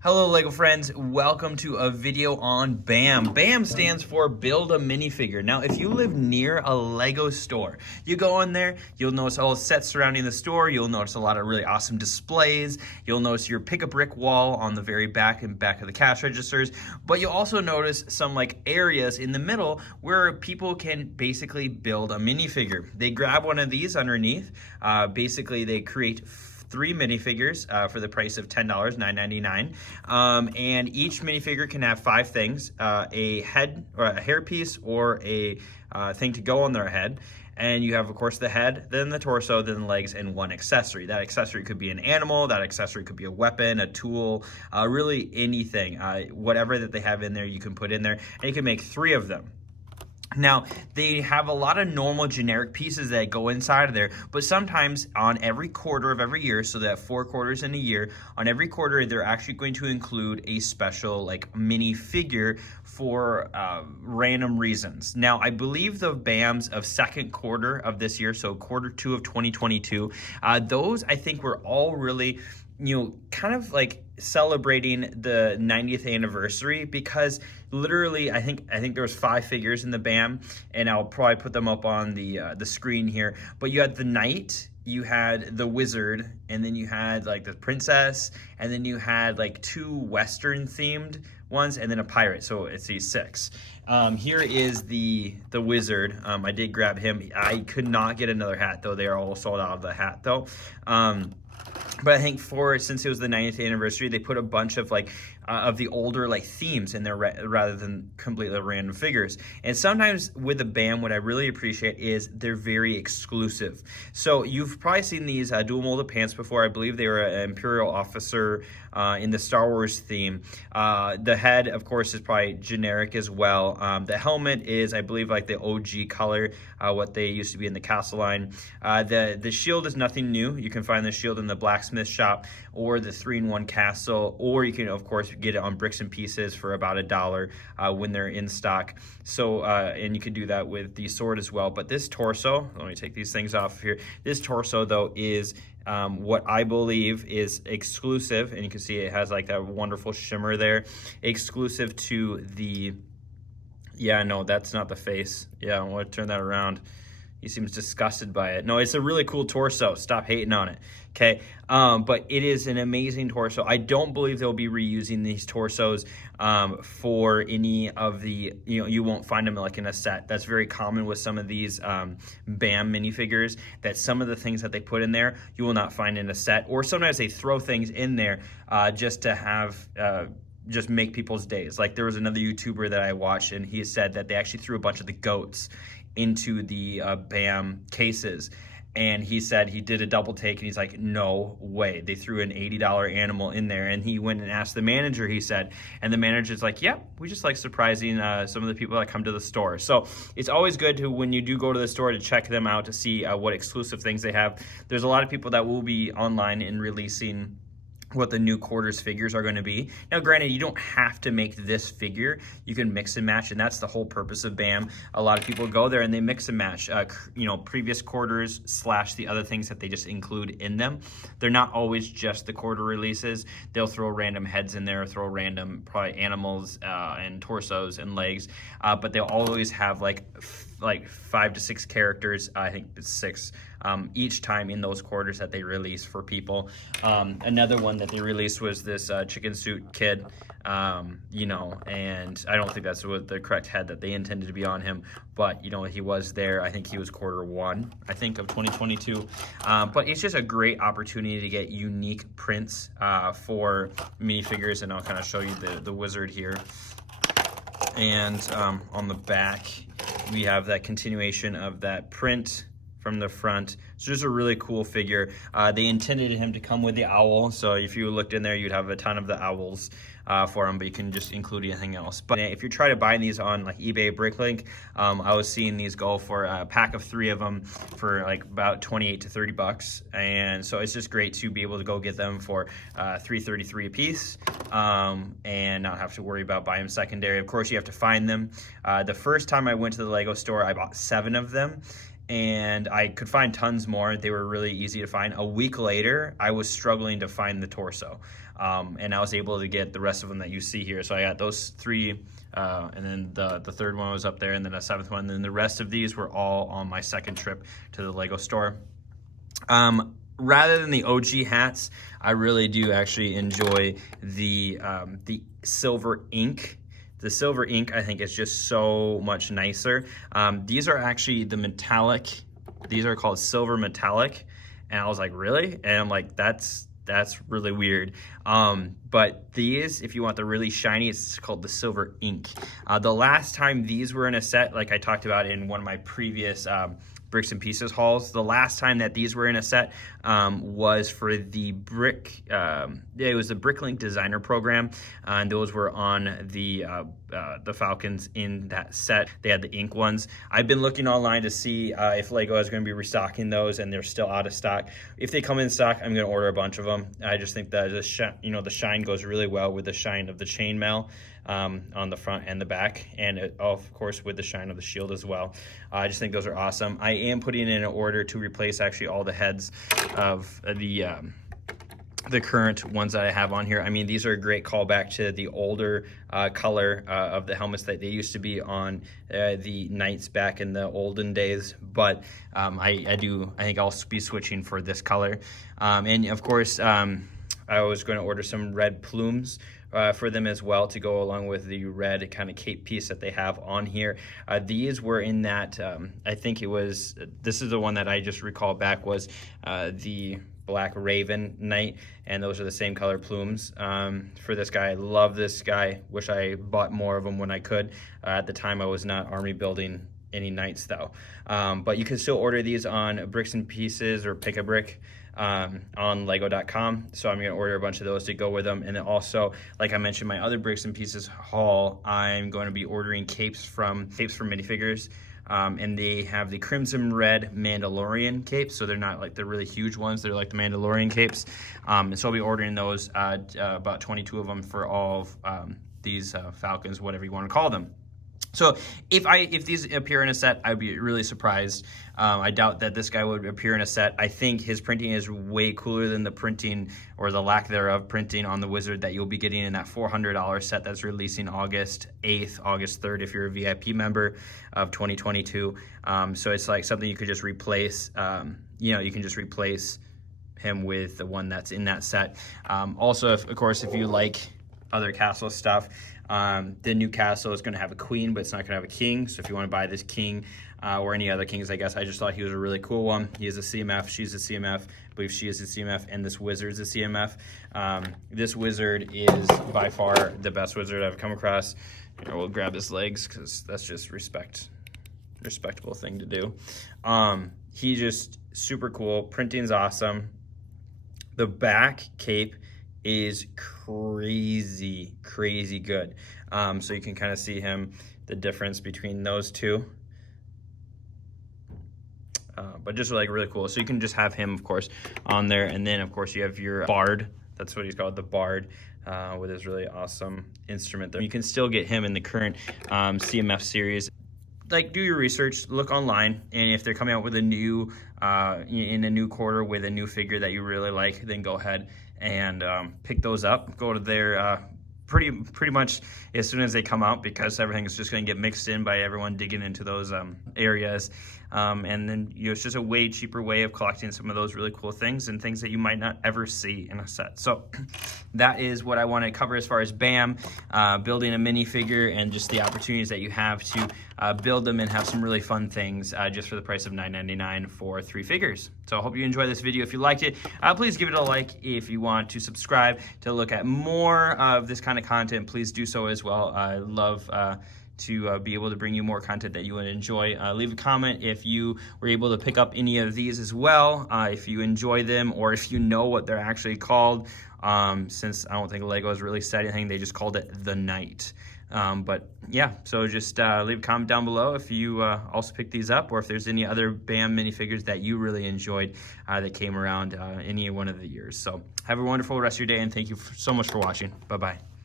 Hello LEGO friends, welcome to a video on BAM. BAM stands for Build a Minifigure. Now if you live near a LEGO store, you go in there, you'll notice all the sets surrounding the store, you'll notice a lot of really awesome displays, you'll notice your pick a brick wall on the very back and back of the cash registers, but you'll also notice some like areas in the middle where people can basically build a minifigure. They grab one of these underneath, basically they create 3 minifigures for the price of $10, $9.99. And each minifigure can have 5 things, a head or a hairpiece or a thing to go on their head. And you have, of course, the head, then the torso, then the legs, and one accessory. That accessory could be an animal, that accessory could be a weapon, a tool, really anything. Whatever that they have in there, you can put in there, and you can make 3 of them. Now, they have a lot of normal generic pieces that go inside of there, but sometimes on every quarter of every year, so they have 4 quarters in a year, on every quarter they're actually going to include a special like mini figure for random reasons. Now, I believe the BAMs of second quarter of this year, so quarter 2 of 2022, those I think were all really, kind of like celebrating the 90th anniversary, because literally I think there was 5 figures in the BAM, and I'll probably put them up on the screen here. But you had the knight, you had the wizard, and then you had like the princess, and then you had like 2 Western themed ones, and then a pirate. So it's these 6. Here is the wizard. I did grab him. I could not get another hat though. They are all sold out of the hat though. But I think since it was the 90th anniversary, they put a bunch of like of the older like themes in there rather than completely random figures. And sometimes with the BAM, what I really appreciate is they're very exclusive. So you've probably seen these dual molded pants before. I believe they were an Imperial officer in the Star Wars theme. The head, of course, is probably generic as well. The helmet is, I believe, like the OG color, what they used to be in the castle line. The shield is nothing new. You can find the shield in the blacksmith shop or the 3-in-1 castle, or you can, of course, get it on bricks and pieces for about $1 when they're in stock. So, and you can do that with the sword as well. But this torso, let me take these things off here. This torso, though, is what I believe is exclusive, and you can see it has like that wonderful shimmer there, exclusive to the, yeah, no, that's not the face. Yeah, I want to turn that around. He seems disgusted by it. No, it's a really cool torso. Stop hating on it, okay? But it is an amazing torso. I don't believe they'll be reusing these torsos for any of the, you won't find them like in a set. That's very common with some of these BAM minifigures, that some of the things that they put in there, you will not find in a set. Or sometimes they throw things in there just to have... just make people's days. Like there was another YouTuber that I watched, and he said that they actually threw a bunch of the goats into the BAM cases. And he said he did a double take, and he's like, no way. They threw an $80 animal in there. And he went and asked the manager, he said, and the manager's like, yeah, we just like surprising some of the people that come to the store. So it's always good to, when you do go to the store, to check them out to see what exclusive things they have. There's a lot of people that will be online and releasing what the new quarters figures are going to be. Now, granted, you don't have to make this figure. You can mix and match, and that's the whole purpose of BAM. A lot of people go there and they mix and match, previous quarters / the other things that they just include in them. They're not always just the quarter releases. They'll throw random heads in there, throw random probably animals and torsos and legs, but they'll always have like 5 to 6 characters. I think it's 6 each time in those quarters that they release for people. Another one that they released was this chicken suit kid, and I don't think that's what the correct head that they intended to be on him, but he was there. I think he was quarter 1, I think, of 2022. But it's just a great opportunity to get unique prints for minifigures, and I'll kind of show you the wizard here. And on the back, we have that continuation of that print from the front. So just a really cool figure. They intended him to come with the owl, so if you looked in there, you'd have a ton of the owls for him, but you can just include anything else. But if you try to buy these on like eBay, Bricklink, I was seeing these go for a pack of 3 of them for like about 28 to 30 bucks. And so it's just great to be able to go get them for $3.33 a piece, and not have to worry about buying them secondary. Of course, you have to find them. The first time I went to the Lego store, I bought 7 of them. and I could find tons more. They were really easy to find. A week later, I was struggling to find the torso, and I was able to get the rest of them that you see here. So I got those 3, and then the third one was up there, and then a 7th one. And then the rest of these were all on my second trip to the Lego store. Rather than the OG hats, I really do actually enjoy the silver ink. The silver ink, I think, is just so much nicer. These are actually the metallic. These are called silver metallic. And I was like, really? And I'm like, that's really weird. But these, if you want the really shiny, it's called the silver ink. The last time these were in a set, like I talked about in one of my previous Bricks and Pieces hauls, the last time that these were in a set was for the it was the Bricklink Designer Program, and those were on the Falcons in that set. They had the ink ones. I've been looking online to see if Lego is going to be restocking those, and they're still out of stock. If they come in stock, I'm going to order a bunch of them. I just think that the shine goes really well with the shine of the chainmail on the front and the back, and of course with the shine of the shield as well. I just think those are awesome. I am putting in an order to replace actually all the heads of the current ones that I have on here. I mean, these are a great callback to the older color of the helmets that they used to be on the Knights back in the olden days, but I think I'll be switching for this color. And of course, I was going to order some red plumes for them as well to go along with the red kind of cape piece that they have on here. These were in that, I think it was, this is the one that I just recall back was the Black Raven Knight, and those are the same color plumes for this guy. I love this guy. Wish I bought more of them when I could. At the time I was not army building any knights though. But you can still order these on Bricks and Pieces or Pick a Brick on lego.com. So I'm going to order a bunch of those to go with them. And then also, like I mentioned, my other Bricks and Pieces haul, I'm going to be ordering capes from Minifigures. And they have the crimson red Mandalorian capes, so they're not like the really huge ones, they're like the Mandalorian capes. And so I'll be ordering those, about 22 of them for all of these Falcons, whatever you want to call them. So if these appear in a set, I'd be really surprised. I doubt that this guy would appear in a set. I think his printing is way cooler than the printing, or the lack thereof printing, on the Wizard that you'll be getting in that $400 set that's releasing August 8th, August 3rd if you're a VIP member of 2022. So it's like something you could just replace. You can just replace him with the one that's in that set. Also, of course, if you like other castle stuff, the new castle is going to have a queen, but it's not going to have a king. So if you want to buy this king or any other kings, I guess, I just thought he was a really cool one. He is a CMF, she's a CMF, I believe she is a CMF, and this wizard's a CMF. This wizard is by far the best wizard I've come across. We'll grab his legs because that's just respectable thing to do. He's just super cool. Printing's awesome. The back cape is crazy good. So you can kind of see the difference between those two. But just like really cool. So you can just have him, of course, on there. And then, of course, you have your Bard. That's what he's called, the Bard, with his really awesome instrument there. You can still get him in the current CMF series. Like, do your research, look online, and if they're coming out with a new, in a new quarter with a new figure that you really like, then go ahead and pick those up. Go to their pretty much as soon as they come out, because everything is just going to get mixed in by everyone digging into those areas. And then it's just a way cheaper way of collecting some of those really cool things and things that you might not ever see in a set. So that is what I want to cover as far as BAM, building a minifigure, and just the opportunities that you have to build them and have some really fun things just for the price of $9.99 for 3 figures. So I hope you enjoyed this video. If you liked it, please give it a like. If you want to subscribe to look at more of this kind of content, please do so as well. I love to be able to bring you more content that you would enjoy. Leave a comment if you were able to pick up any of these as well, if you enjoy them, or if you know what they're actually called, since I don't think Lego has really said anything. They just called it the Knight. But yeah, so just leave a comment down below if you also picked these up, or if there's any other BAM minifigures that you really enjoyed that came around any one of the years. So have a wonderful rest of your day, and thank you so much for watching. Bye-bye.